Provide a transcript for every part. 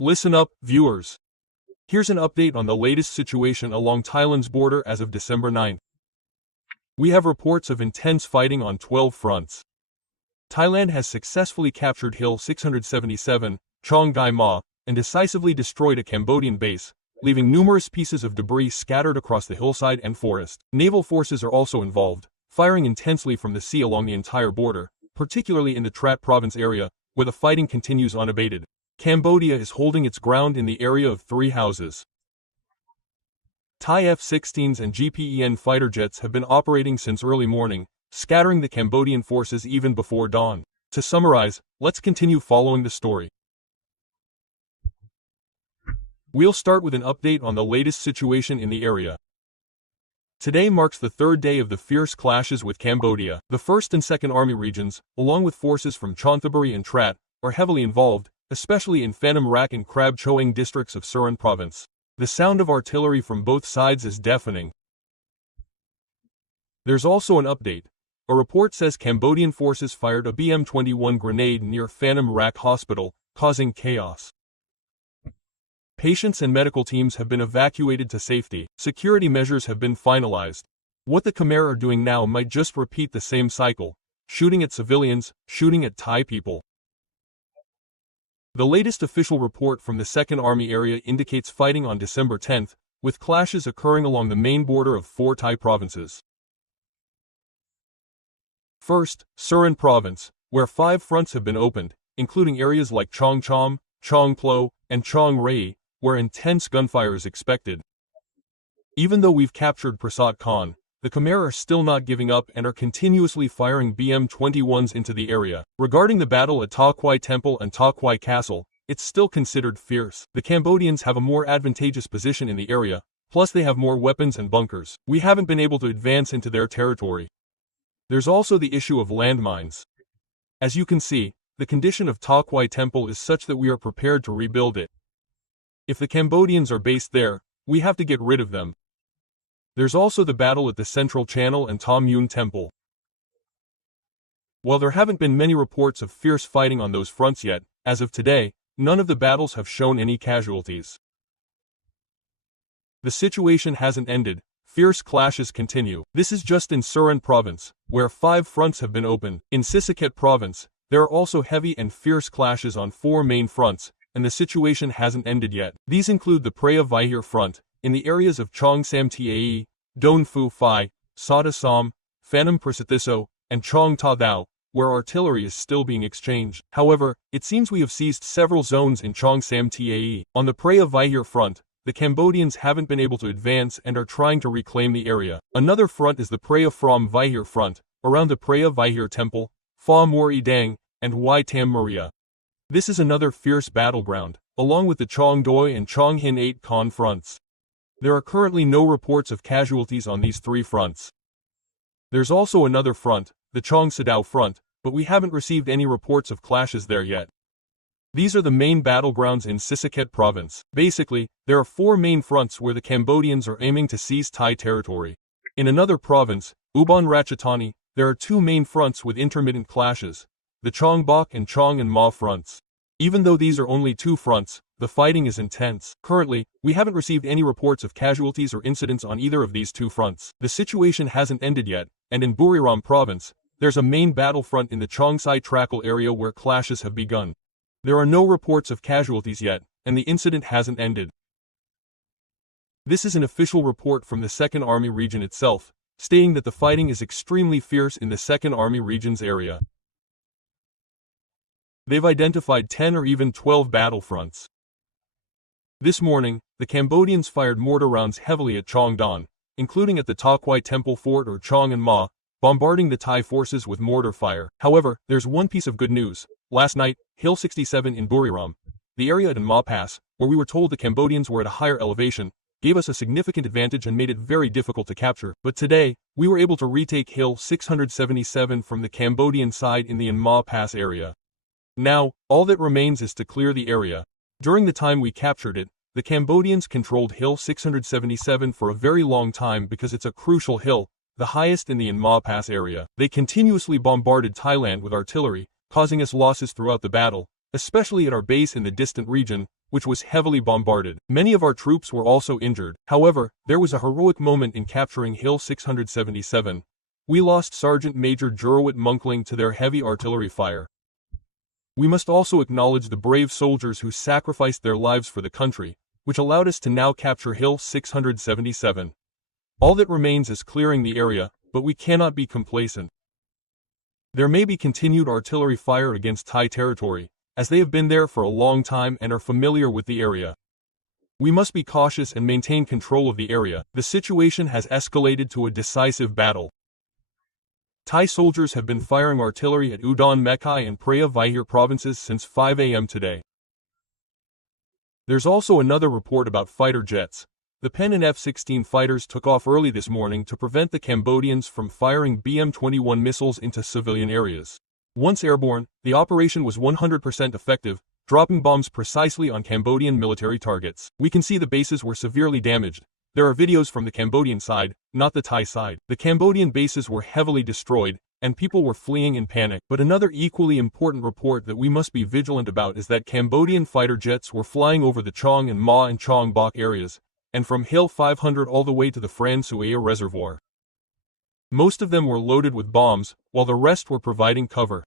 Listen up, viewers. Here's an update on the latest situation along Thailand's border as of December 9. We have reports of intense fighting on 12 fronts. Thailand has successfully captured Hill 677, Chong Gai Ma, and decisively destroyed a Cambodian base, leaving numerous pieces of debris scattered across the hillside and forest. Naval forces are also involved, firing intensely from the sea along the entire border, particularly in the Trat province area, where the fighting continues unabated. Cambodia is holding its ground in the area of three houses. Thai F-16s and GPEN fighter jets have been operating since early morning, scattering the Cambodian forces even before dawn. To summarize, let's continue following the story. We'll start with an update on the latest situation in the area. Today marks the third day of the fierce clashes with Cambodia. The 1st and 2nd Army regions, along with forces from Chontaburi and Trat, are heavily involved, especially in Phanom Rak and Krab Choeng districts of Surin province. The sound of artillery from both sides is deafening. There's also an update. A report says Cambodian forces fired a BM-21 grenade near Phanom Rak Hospital, causing chaos. Patients and medical teams have been evacuated to safety. Security measures have been finalized. What the Khmer are doing now might just repeat the same cycle. Shooting at civilians, shooting at Thai people. The latest official report from the 2nd Army area indicates fighting on December 10, with clashes occurring along the main border of 4 Thai provinces. First, Surin province, where 5 fronts have been opened, including areas like Chong Chom, Chong Plo, and Chong Rai, where intense gunfire is expected. Even though we've captured Prasad Khan, the Khmer are still not giving up and are continuously firing BM-21s into the area. Regarding the battle at Ta Kwai Temple and Ta Kwai Castle, it's still considered fierce. The Cambodians have a more advantageous position in the area, plus they have more weapons and bunkers. We haven't been able to advance into their territory. There's also the issue of landmines. As you can see, the condition of Ta Kwai Temple is such that we are prepared to rebuild it. If the Cambodians are based there, we have to get rid of them. There's also the battle at the Central Channel and Ta Mun Temple. While there haven't been many reports of fierce fighting on those fronts yet, as of today, none of the battles have shown any casualties. The situation hasn't ended. Fierce clashes continue. This is just in Surin province, where 5 fronts have been opened. In Sisaket province, there are also heavy and fierce clashes on 4 main fronts, and the situation hasn't ended yet. These include the Preah Vihear front, in the areas of Chong Sam Tae, Don Phu Phai, Sada Som, Phanom Prasathiso, and Chong Ta Thao, where artillery is still being exchanged. However, it seems we have seized several zones in Chong Sam Tae. On the Preah Vihear front, the Cambodians haven't been able to advance and are trying to reclaim the area. Another front is the Preah Phrom Vihear front, around the Preah Vihear Temple, Pha Mori Dang, and Wai Tam Maria. This is another fierce battleground, along with the Chong Doi and Chong Hin 8 Khan fronts. There are currently no reports of casualties on these 3 fronts. There's also another front, the Chong Sadao front, but we haven't received any reports of clashes there yet. These are the main battlegrounds in Sisaket province. Basically, there are 4 main fronts where the Cambodians are aiming to seize Thai territory. In another province, Ubon Ratchathani, there are 2 main fronts with intermittent clashes, the Chong Bok and Chong and Ma fronts. Even though these are only 2 fronts, the fighting is intense. Currently, we haven't received any reports of casualties or incidents on either of these 2 fronts. The situation hasn't ended yet, and in Buriram province, there's a main battlefront in the Chongsai Trakal area where clashes have begun. There are no reports of casualties yet, and the incident hasn't ended. This is an official report from the 2nd Army region itself, stating that the fighting is extremely fierce in the 2nd Army region's area. They've identified 10 or even 12 battlefronts. This morning, the Cambodians fired mortar rounds heavily at Chong Don, including at the Ta Kwai Temple Fort or Chong and Ma, bombarding the Thai forces with mortar fire. However, there's one piece of good news. Last night, Hill 67 in Buriram, the area at Ma Pass, where we were told the Cambodians were at a higher elevation, gave us a significant advantage and made it very difficult to capture. But today, we were able to retake Hill 677 from the Cambodian side in the Ma Pass area. Now, all that remains is to clear the area. During the time we captured it, the Cambodians controlled Hill 677 for a very long time because it's a crucial hill, the highest in the Ma Pass area. They continuously bombarded Thailand with artillery, causing us losses throughout the battle, especially at our base in the distant region, which was heavily bombarded. Many of our troops were also injured. However, there was a heroic moment in capturing Hill 677. We lost Sergeant Major Jurwit Munkling to their heavy artillery fire. We must also acknowledge the brave soldiers who sacrificed their lives for the country, which allowed us to now capture Hill 677. All that remains is clearing the area, but we cannot be complacent. There may be continued artillery fire against Thai territory, as they have been there for a long time and are familiar with the area. We must be cautious and maintain control of the area. The situation has escalated to a decisive battle. Thai soldiers have been firing artillery at Udon Mekai and Preah Vihear provinces since 5 a.m. today. There's also another report about fighter jets. The Pen and F-16 fighters took off early this morning to prevent the Cambodians from firing BM-21 missiles into civilian areas. Once airborne, the operation was 100% effective, dropping bombs precisely on Cambodian military targets. We can see the bases were severely damaged. There are videos from the Cambodian side, not the Thai side. The Cambodian bases were heavily destroyed, and people were fleeing in panic. But another equally important report that we must be vigilant about is that Cambodian fighter jets were flying over the Chong and Ma and Chong Bok areas, and from Hill 500 all the way to the Phan Suaya Reservoir. Most of them were loaded with bombs, while the rest were providing cover.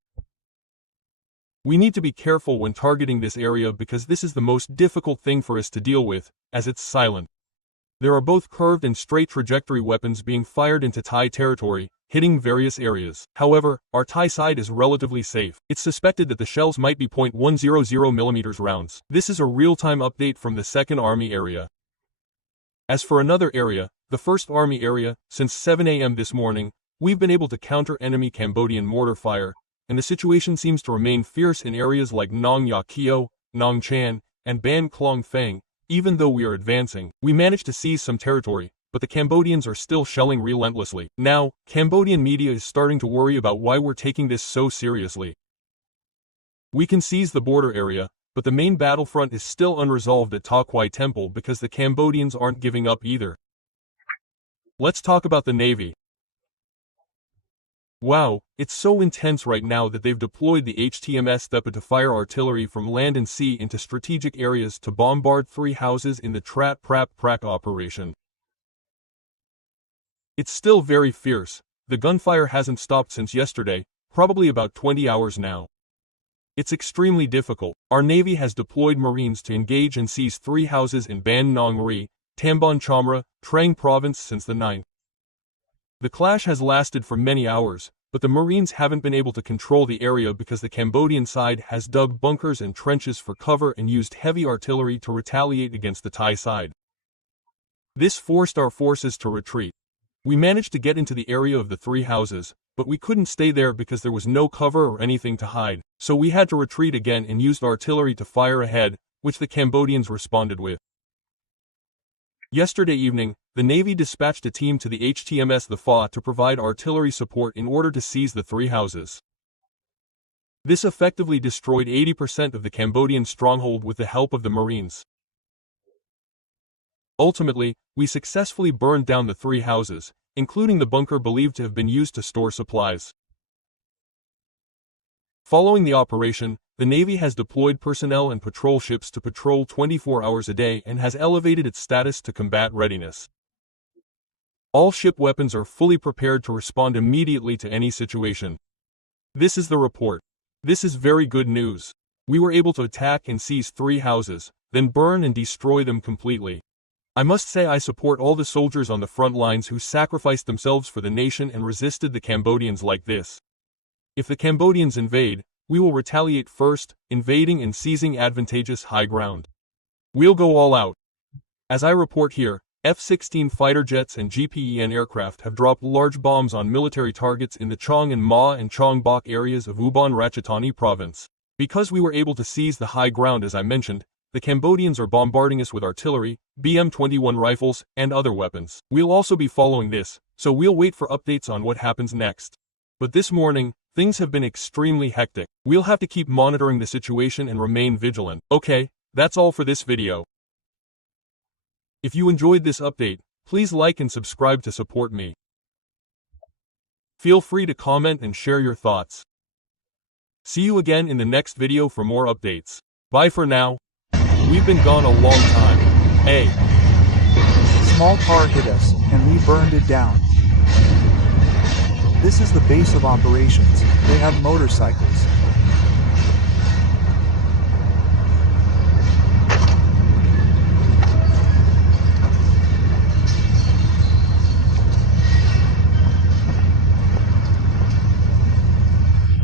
We need to be careful when targeting this area because this is the most difficult thing for us to deal with, as it's silent. There are both curved and straight trajectory weapons being fired into Thai territory, hitting various areas. However, our Thai side is relatively safe. It's suspected that the shells might be .100mm rounds. This is a real-time update from the 2nd Army area. As for another area, the 1st Army area, since 7 a.m. this morning, we've been able to counter enemy Cambodian mortar fire, and the situation seems to remain fierce in areas like Nong Ya Keo, Nong Chan, and Ban Klong Feng. Even though we are advancing, we managed to seize some territory, but the Cambodians are still shelling relentlessly. Now, Cambodian media is starting to worry about why we're taking this so seriously. We can seize the border area, but the main battlefront is still unresolved at Ta Kwai Temple because the Cambodians aren't giving up either. Let's talk about the Navy. Wow, it's so intense right now that they've deployed the HTMS Thepa to fire artillery from land and sea into strategic areas to bombard 3 houses in the Trat Prap Prak operation. It's still very fierce. The gunfire hasn't stopped since yesterday, probably about 20 hours now. It's extremely difficult. Our Navy has deployed Marines to engage and seize 3 houses in Ban Nong Ri, Tambon Chamra, Trang Province since the 9th. The clash has lasted for many hours, but the Marines haven't been able to control the area because the Cambodian side has dug bunkers and trenches for cover and used heavy artillery to retaliate against the Thai side. This forced our forces to retreat. We managed to get into the area of the 3 houses, but we couldn't stay there because there was no cover or anything to hide, so we had to retreat again and used artillery to fire ahead, which the Cambodians responded with. Yesterday evening, the Navy dispatched a team to the HTMS The Pha to provide artillery support in order to seize the 3 houses. This effectively destroyed 80% of the Cambodian stronghold with the help of the Marines. Ultimately, we successfully burned down the 3 houses, including the bunker believed to have been used to store supplies. Following the operation, the Navy has deployed personnel and patrol ships to patrol 24 hours a day and has elevated its status to combat readiness. All ship weapons are fully prepared to respond immediately to any situation. This is the report. This is very good news. We were able to attack and seize 3 houses, then burn and destroy them completely. I must say I support all the soldiers on the front lines who sacrificed themselves for the nation and resisted the Cambodians like this. If the Cambodians invade, we will retaliate first, invading and seizing advantageous high ground. We'll go all out. As I report here, F-16 fighter jets and GPEN aircraft have dropped large bombs on military targets in the Chong and Ma and Chong Bok areas of Ubon Ratchathani province. Because we were able to seize the high ground as I mentioned, the Cambodians are bombarding us with artillery, BM-21 rifles, and other weapons. We'll also be following this, so we'll wait for updates on what happens next. But this morning, things have been extremely hectic. We'll have to keep monitoring the situation and remain vigilant. Okay, that's all for this video. If you enjoyed this update, please like and subscribe to support me. Feel free to comment and share your thoughts. See you again in the next video for more updates. Bye for now. We've been gone a long time. A Small car hit us, and we burned it down. This is the base of operations. They have motorcycles.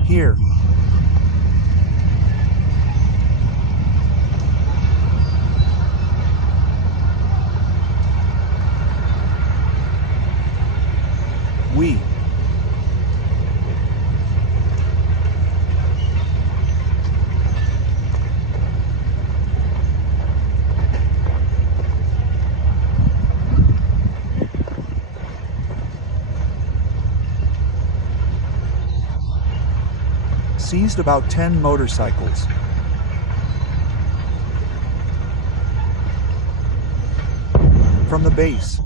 Here. We. Seized about 10 motorcycles. From the base.